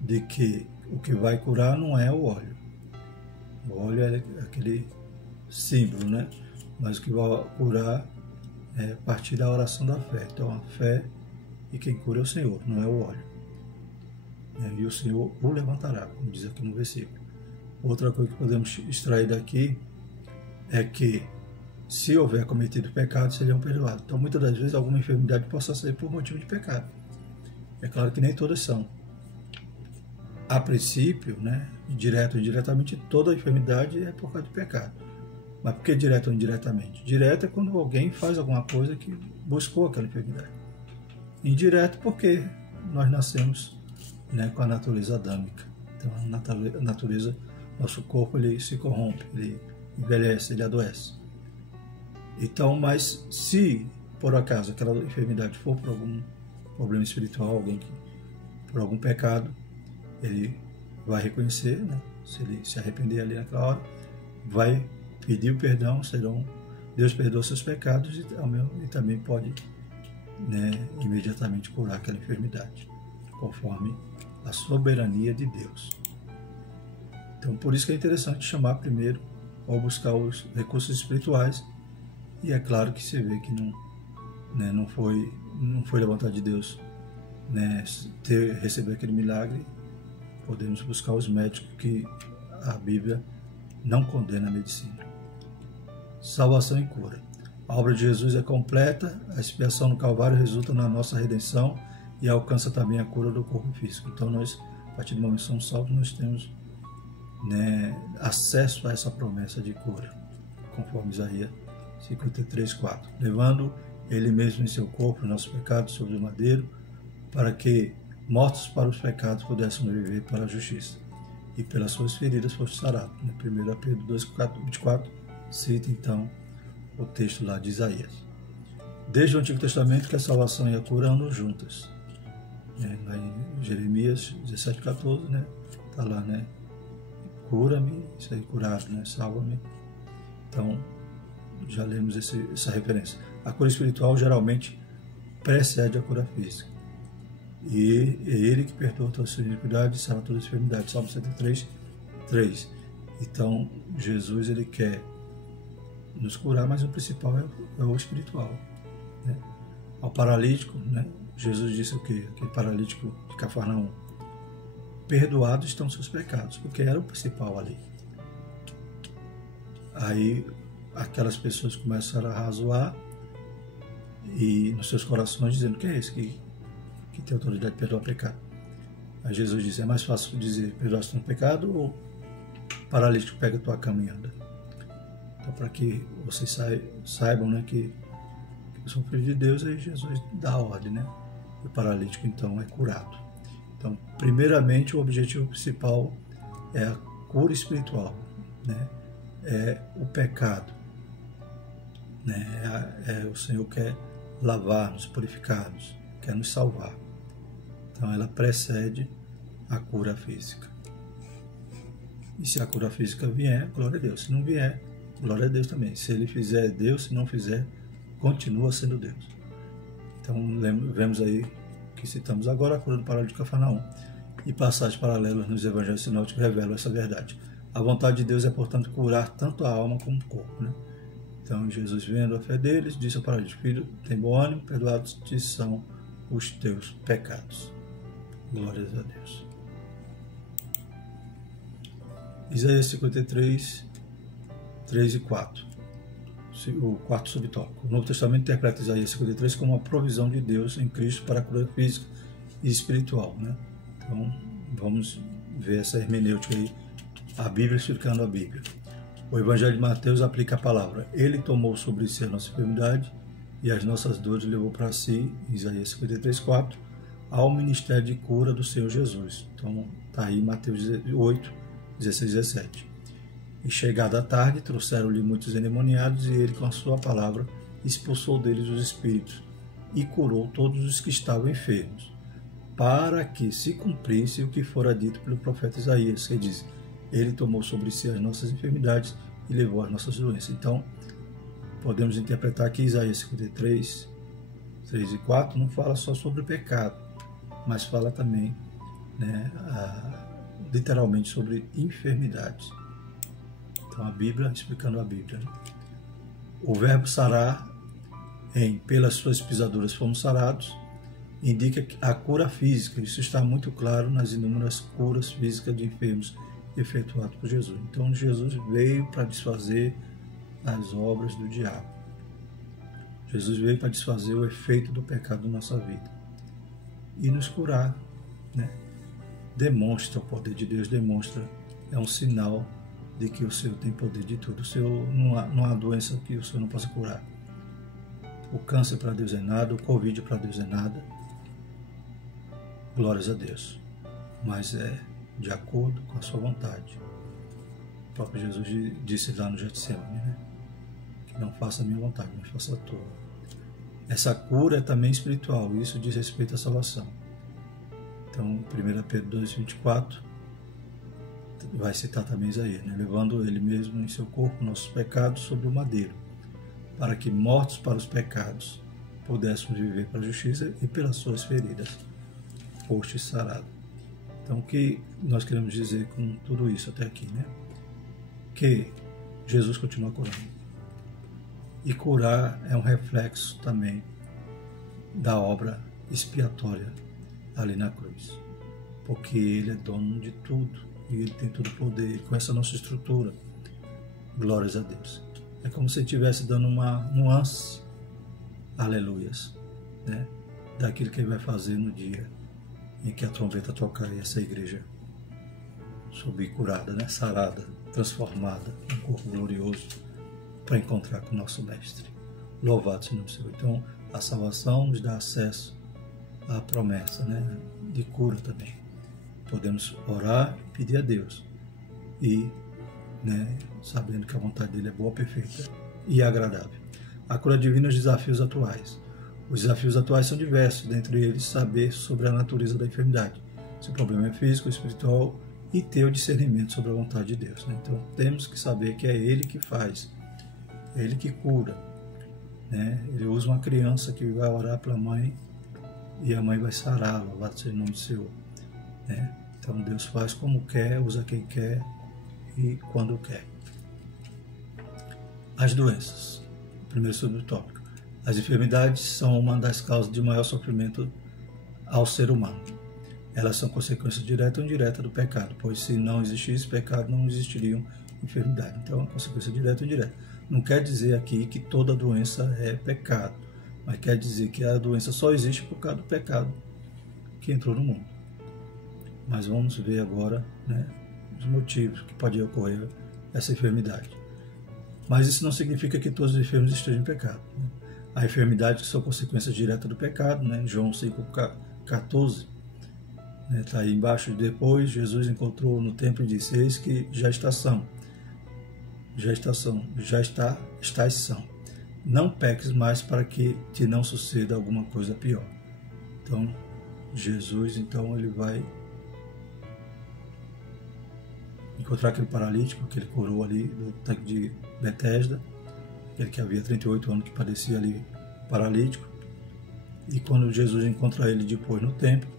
de que o que vai curar não é o óleo. O óleo é aquele símbolo, né? Mas o que vai curar é a partir da oração da fé. Então, a fé e quem cura é o Senhor, não é o óleo. E o Senhor o levantará, como diz aqui no versículo. Outra coisa que podemos extrair daqui é que se houver cometido pecado, seriam perdoados. Então, muitas das vezes, alguma enfermidade possa ser por motivo de pecado. É claro que nem todas são. A princípio, né, direto ou indiretamente, toda enfermidade é por causa de pecado. Mas por que direto ou indiretamente? Direto é quando alguém faz alguma coisa que buscou aquela enfermidade. Indireto porque nós nascemos, né, com a natureza adâmica. Então, a natureza, nosso corpo, ele se corrompe, ele envelhece, ele adoece. Então, mas se por acaso aquela enfermidade for por algum problema espiritual, alguém que por algum pecado, ele vai reconhecer, né? Se ele se arrepender ali naquela hora, vai pedir o perdão, Deus perdoa seus pecados e também pode, né, imediatamente curar aquela enfermidade, conforme a soberania de Deus. Então, por isso que é interessante chamar primeiro ou buscar os recursos espirituais. E é claro que você vê que não foi da vontade de Deus, né, receber aquele milagre. Podemos buscar os médicos, que a Bíblia não condena a medicina. Salvação e cura. A obra de Jesus é completa, a expiação no Calvário resulta na nossa redenção e alcança também a cura do corpo físico. Então nós, a partir do momento que somos salvos, nós temos, né, acesso a essa promessa de cura, conforme Isaías 53:4. Levando ele mesmo em seu corpo os nossos pecados sobre o madeiro, para que, mortos para os pecados, pudéssemos viver para a justiça. E pelas suas feridas foste sarado. 1 Pedro 2:24 cita então o texto lá de Isaías. Desde o Antigo Testamento que a salvação e a cura andam juntas. Lá em Jeremias 17:14, né, está lá, né, cura-me, isso aí, curado, né, salva-me. Então, já lemos essa referência. A cura espiritual geralmente precede a cura física. E é ele que perdoa todas as suas iniquidades e sara todas as enfermidades. Salmo 103:3. Então, Jesus, ele quer nos curar, mas o principal é o espiritual, né? Ao paralítico, né, Jesus disse o quê? Aquele paralítico de Cafarnaum: perdoados estão seus pecados, porque era o principal ali. Aí aquelas pessoas começaram a razoar e nos seus corações dizendo: quem é esse que tem autoridade de perdoar pecado? Aí Jesus disse: é mais fácil dizer perdoaste um pecado ou paralítico pega a tua cama e anda? Então, para que vocês saibam, né, que eu sou filho de Deus, aí Jesus dá a ordem, né? E o paralítico então é curado. Então, primeiramente, o objetivo principal é a cura espiritual, né? É o pecado, né? O Senhor quer lavar-nos, purificar-nos, quer nos salvar. Então, ela precede a cura física. E se a cura física vier, glória a Deus. Se não vier, glória a Deus também. Se ele fizer, é Deus. Se não fizer, continua sendo Deus. Então, vemos aí que citamos agora a cura do paralítico de Cafarnaum e passagens paralelas nos evangelhos sinóticos revelam essa verdade. A vontade de Deus é, portanto, curar tanto a alma como o corpo, né? Então, Jesus, vendo a fé deles, disse ao paralítico: filho, tem bom ânimo, perdoados te são os teus pecados. Glórias a Deus. Isaías 53, 3 e 4. O quarto subtópico. O Novo Testamento interpreta Isaías 53 como uma provisão de Deus em Cristo para a cura física e espiritual, né? Então, vamos ver essa hermenêutica aí, a Bíblia explicando a Bíblia. O Evangelho de Mateus aplica a palavra: ele tomou sobre si a nossa enfermidade e as nossas dores levou para si, Isaías 53, 4, ao ministério de cura do Senhor Jesus. Então, está aí Mateus 8, 16, 17. E chegada a tarde, trouxeram-lhe muitos endemoniados, e ele, com a sua palavra, expulsou deles os espíritos e curou todos os que estavam enfermos, para que se cumprisse o que fora dito pelo profeta Isaías, que diz: ele tomou sobre si as nossas enfermidades e levou as nossas doenças. Então, podemos interpretar que Isaías 53, 3 e 4 não fala só sobre o pecado, mas fala também, né, literalmente sobre enfermidades. Então, a Bíblia, explicando a Bíblia. O verbo sarar, pelas suas pisaduras fomos sarados, indica a cura física. Isso está muito claro nas inúmeras curas físicas de enfermos efetuadas por Jesus. Então, Jesus veio para desfazer as obras do diabo. Jesus veio para desfazer o efeito do pecado na nossa vida e nos curar, né? Demonstra o poder de Deus, é um sinal de que o Senhor tem poder de tudo. O Senhor, não há doença que o Senhor não possa curar. O câncer para Deus é nada, o Covid para Deus é nada. Glórias a Deus. Mas é de acordo com a sua vontade. O próprio Jesus disse lá no Getsemane, né? Que não faça a minha vontade, mas faça a tua. Essa cura é também espiritual, isso diz respeito à salvação. Então, 1 Pedro 2,24 vai citar também Isaías, né? Levando ele mesmo em seu corpo nossos pecados sobre o madeiro, para que, mortos para os pecados, pudéssemos viver para a justiça, e pelas suas feridas foste sarado. Então, o que nós queremos dizer com tudo isso até aqui, né? Que Jesus continua curando. E curar é um reflexo também da obra expiatória ali na cruz, porque ele é dono de tudo e ele tem todo o poder. E com essa nossa estrutura, glórias a Deus, é como se ele estivesse dando uma nuance, aleluias, né, daquilo que ele vai fazer no dia em que a trombeta tocar e essa igreja subir curada, né, sarada, transformada em um corpo glorioso para encontrar com o nosso Mestre. Louvado seja o nome do Senhor. Então, a salvação nos dá acesso à promessa, né, de cura também. Podemos orar e pedir a Deus, e, né, sabendo que a vontade dele é boa, perfeita e agradável. A cura divina e os desafios atuais. Os desafios atuais são diversos, dentre eles saber sobre a natureza da enfermidade, se o problema é físico, espiritual, e ter o discernimento sobre a vontade de Deus, né? Então temos que saber que é Ele que faz, é Ele que cura, né? Ele usa uma criança que vai orar para a mãe e a mãe vai sarar, louvado seja o nome do Senhor, né? Então Deus faz como quer, usa quem quer e quando quer. As doenças. Primeiro subtópico. As enfermidades são uma das causas de maior sofrimento ao ser humano. Elas são consequência direta ou indireta do pecado, pois se não existisse pecado, não existiriam enfermidades. Então, é uma consequência direta ou indireta. Não quer dizer aqui que toda doença é pecado, mas quer dizer que a doença só existe por causa do pecado que entrou no mundo. Mas vamos ver agora, né, os motivos que pode ocorrer essa enfermidade. Mas isso não significa que todos os enfermos estejam em pecado, né? Há enfermidades que são consequências diretas do pecado, né? João 5,14, né, está aí embaixo. Depois Jesus encontrou no templo e disse: eis que estás são, não peques mais para que te não suceda alguma coisa pior. Então Jesus, então, ele vai encontrar aquele paralítico que ele curou ali do tanque de Betesda, aquele que havia 38 anos que parecia ali paralítico. E quando Jesus encontra ele depois no templo,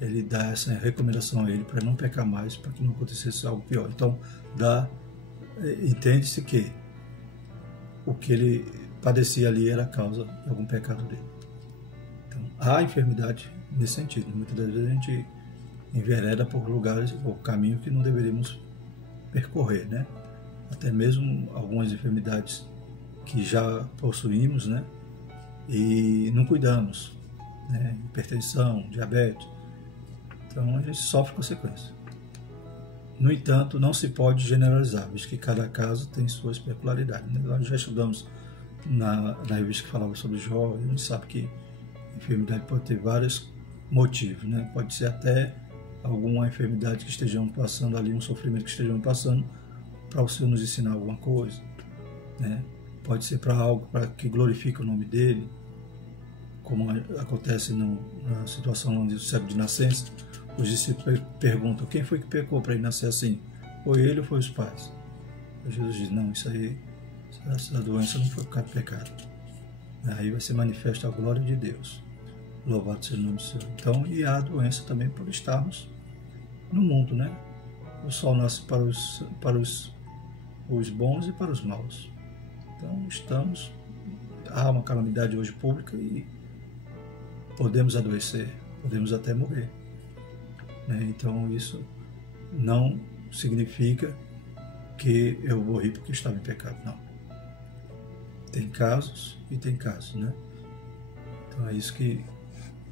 ele dá essa recomendação a ele para não pecar mais, para que não acontecesse algo pior. Então, entende-se que o que ele padecia ali era a causa de algum pecado dele. Então, há enfermidade nesse sentido. Muitas das vezes a gente envereda por lugares ou caminhos que não deveríamos percorrer, né? Até mesmo algumas enfermidades que já possuímos, né? E não cuidamos, né? Hipertensão, diabetes. Então a gente sofre consequências. No entanto, não se pode generalizar, visto que cada caso tem suas peculiaridades, né? Nós já estudamos na revista que falava sobre Jó, a gente sabe que a enfermidade pode ter vários motivos, né? Pode ser até alguma enfermidade que estejamos passando ali, um sofrimento que estejamos passando, para o Senhor nos ensinar alguma coisa, né? Pode ser para algo para que glorifique o nome dele, como acontece na situação onde o cego de nascença, os discípulos perguntam: quem foi que pecou para ele nascer assim? Foi ele ou foi os pais? E Jesus diz: não, isso aí, essa doença não foi por causa do pecado. Aí vai ser manifesta a glória de Deus. Louvado seja o nome do Senhor. Então, e há a doença também por estarmos no mundo, né? O sol nasce para os bons e para os maus. Então, há uma calamidade hoje pública e podemos adoecer, podemos até morrer, né? Então, isso não significa que eu morri porque estava em pecado, não. Tem casos e tem casos, né? Então, é isso que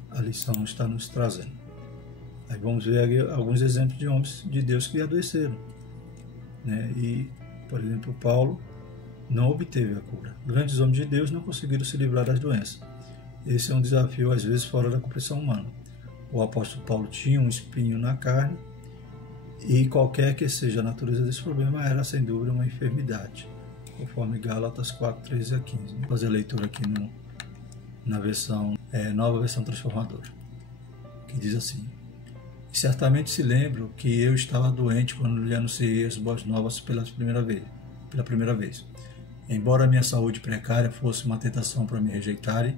a lição está nos trazendo. Aí vamos ver aqui alguns exemplos de homens de Deus que adoeceram, né? E, por exemplo, Paulo não obteve a cura. Grandes homens de Deus não conseguiram se livrar das doenças. Esse é um desafio, às vezes, fora da compreensão humana. O apóstolo Paulo tinha um espinho na carne e qualquer que seja a natureza desse problema era, sem dúvida, uma enfermidade, conforme Gálatas 4, 13 a 15. Vou fazer a leitura aqui na versão, nova versão transformadora, que diz assim: e certamente se lembram que eu estava doente quando lhe anunciei as boas novas pela primeira vez. Embora a minha saúde precária fosse uma tentação para me rejeitarem,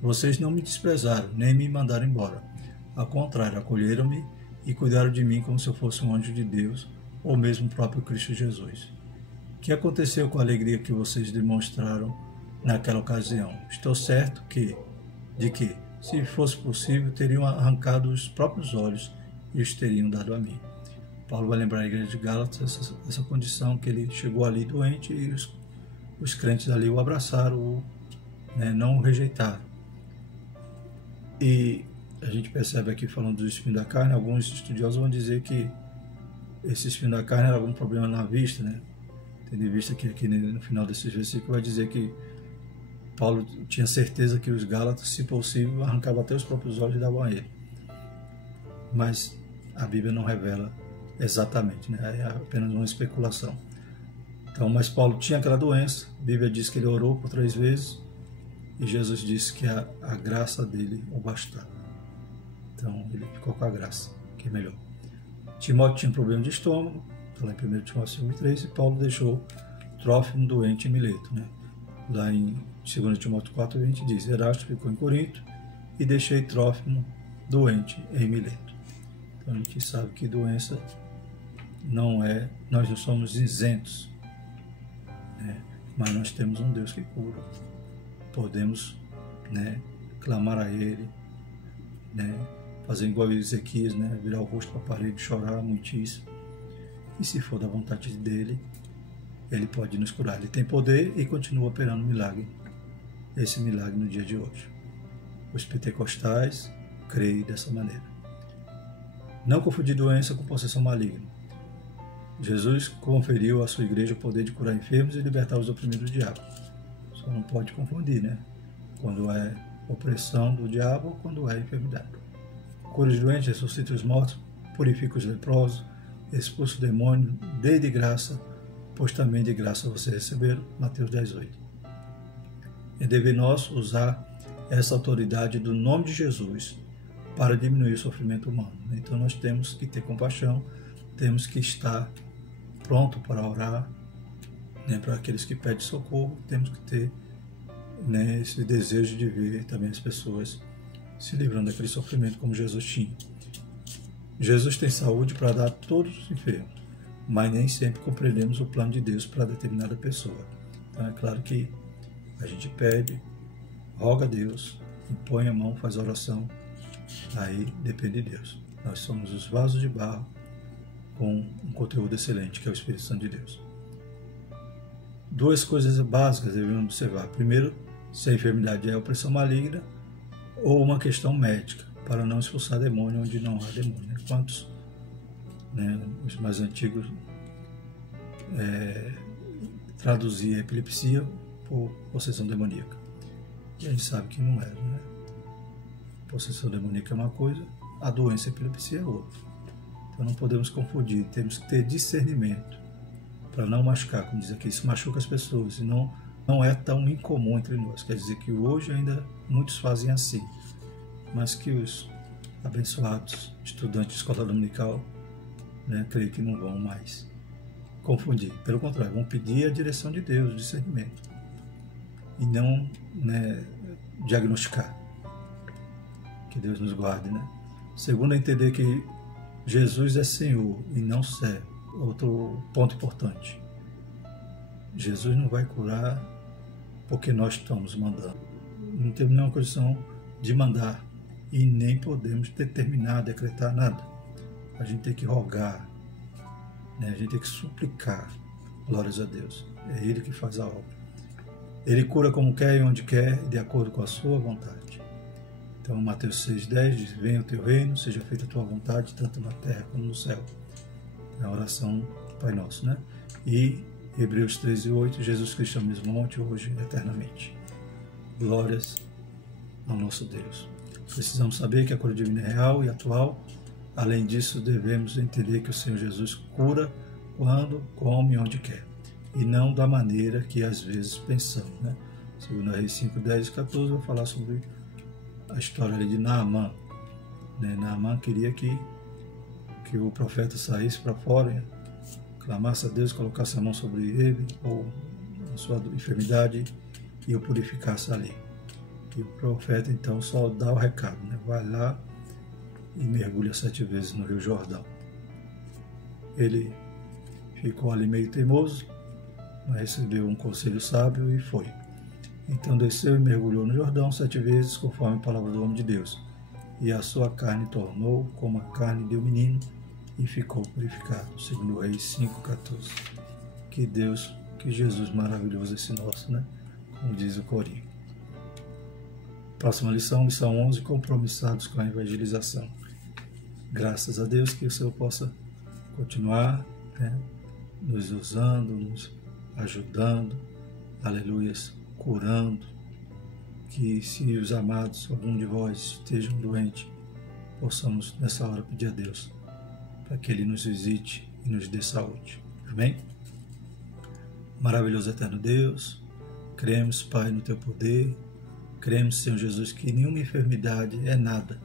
vocês não me desprezaram, nem me mandaram embora. Ao contrário, acolheram-me e cuidaram de mim como se eu fosse um anjo de Deus, ou mesmo o próprio Cristo Jesus. O que aconteceu com a alegria que vocês demonstraram naquela ocasião? Estou certo de que, se fosse possível, teriam arrancado os próprios olhos e os teriam dado a mim. Paulo vai lembrar a igreja de Gálatas essa condição que ele chegou ali doente e os crentes ali o abraçaram, né, não o rejeitaram. E a gente percebe aqui, falando do espinho da carne, alguns estudiosos vão dizer que esse espinho da carne era algum problema na vista, né? Tendo em vista que aqui no final desses versículos vai dizer que Paulo tinha certeza que os Gálatas, se possível, arrancavam até os próprios olhos e davam a ele. Mas a Bíblia não revela exatamente, né? É apenas uma especulação. Então, mas Paulo tinha aquela doença, a Bíblia diz que ele orou por 3 vezes e Jesus disse que a graça dele o bastava. Então, ele ficou com a graça, que é melhor. Timóteo tinha problema de estômago, está lá em 1 Timóteo 5,3, e Paulo deixou Trófimo doente em Mileto, né? Lá em 2 Timóteo 4,20 diz: Erasto ficou em Corinto e deixei Trófimo doente em Mileto. Então a gente sabe que doença nós não somos isentos, né? Mas nós temos um Deus que cura. Podemos, né, clamar a Ele, né, fazer igual a Ezequias, né, virar o rosto para a parede, chorar muitíssimo. E se for da vontade dele, Ele pode nos curar. Ele tem poder e continua operando milagre. Esse milagre no dia de hoje. Os pentecostais creem dessa maneira. Não confundir doença com possessão maligna. Jesus conferiu à sua igreja o poder de curar enfermos e libertar os oprimidos do diabo. Só não pode confundir, né? Quando é opressão do diabo ou quando é enfermidade. Cura os doentes, ressuscita os mortos, purifica os leprosos, expulsa o demônio, dê de graça, pois também de graça vocês receberam. Mateus 10:8. É dever nosso usar essa autoridade do nome de Jesus para diminuir o sofrimento humano. Então nós temos que ter compaixão, temos que estar pronto para orar, né? Para aqueles que pedem socorro, temos que ter, né, esse desejo de ver também as pessoas se livrando daquele sofrimento como Jesus tinha. Jesus tem saúde para dar a todos os enfermos, mas nem sempre compreendemos o plano de Deus para determinada pessoa. Então é claro que a gente pede, roga a Deus, impõe a mão, faz oração, aí depende de Deus. Nós somos os vasos de barro com um conteúdo excelente, que é o Espírito Santo de Deus. Duas coisas básicas devemos observar. Primeiro, se a enfermidade é opressão maligna ou uma questão médica, para não expulsar demônio onde não há demônio. Quantos, né, os mais antigos traduziam epilepsia por possessão demoníaca. E a gente sabe que não é, né? Possessão demoníaca é uma coisa, a doença epilepsia é outra. Então não podemos confundir, temos que ter discernimento para não machucar, como diz aqui, isso machuca as pessoas e não é tão incomum entre nós. Quer dizer que hoje ainda muitos fazem assim, mas que os abençoados estudantes de escola dominical, né, creio que não vão mais confundir. Pelo contrário, vão pedir a direção de Deus, o discernimento, e não, né, diagnosticar. Que Deus nos guarde, né? Segundo, entender que Jesus é Senhor e não servo. Outro ponto importante. Jesus não vai curar porque nós estamos mandando. Não temos nenhuma condição de mandar e nem podemos determinar, decretar nada. A gente tem que rogar, né? A gente tem que suplicar. Glórias a Deus. É Ele que faz a obra. Ele cura como quer e onde quer, de acordo com a sua vontade. Então, Mateus 6,10 diz: venha o teu reino, seja feita a tua vontade, tanto na terra como no céu. É a oração do Pai Nosso, né? E Hebreus 13,8, Jesus Cristo é o mesmo monte, hoje e eternamente. Glórias ao nosso Deus. Precisamos saber que a cura divina é real e atual. Além disso, devemos entender que o Senhor Jesus cura quando, como e onde quer, e não da maneira que às vezes pensamos, né? Segundo Reis 5:10 e 14, vai falar sobre a história ali de Naamã. Né? Naamã queria que o profeta saísse para fora, clamasse a Deus, colocasse a mão sobre ele ou a sua enfermidade e o purificasse ali. E o profeta então só dá o recado, né? Vai lá e mergulha 7 vezes no Rio Jordão. Ele ficou ali meio teimoso, mas recebeu um conselho sábio e foi. Então desceu e mergulhou no Jordão 7 vezes, conforme a palavra do homem de Deus. E a sua carne tornou como a carne de um menino e ficou purificado. Segundo Reis 5:14. Que Deus, que Jesus maravilhoso esse nosso, né? Como diz o corinho. Próxima lição, lição 11, compromissados com a evangelização. Graças a Deus que o Senhor possa continuar, né, nos usando, nos ajudando, aleluias, curando, que se os amados, algum de vós estejam doentes, possamos nessa hora pedir a Deus para que Ele nos visite e nos dê saúde. Amém? Maravilhoso eterno Deus, cremos, Pai, no Teu poder, cremos, Senhor Jesus, que nenhuma enfermidade é nada,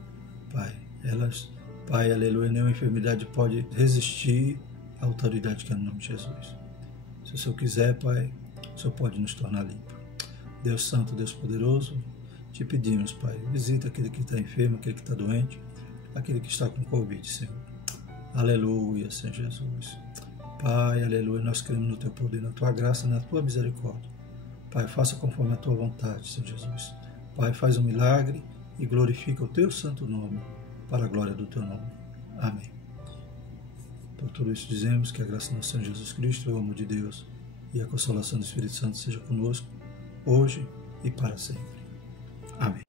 Pai. Pai, aleluia, nenhuma enfermidade pode resistir à autoridade que é no nome de Jesus. Se o Senhor quiser, Pai, o Senhor pode nos tornar limpo. Deus Santo, Deus Poderoso, te pedimos, Pai, visita aquele que está enfermo, aquele que está doente, aquele que está com Covid, Senhor. Aleluia, Senhor Jesus. Pai, aleluia, nós cremos no Teu poder, na Tua graça, na Tua misericórdia. Pai, faça conforme a Tua vontade, Senhor Jesus. Pai, faz um milagre e glorifica o Teu santo nome, para a glória do Teu nome. Amém. Por tudo isso dizemos que a graça do nosso Senhor Jesus Cristo, o amor de Deus e a consolação do Espírito Santo seja conosco, hoje e para sempre. Amém.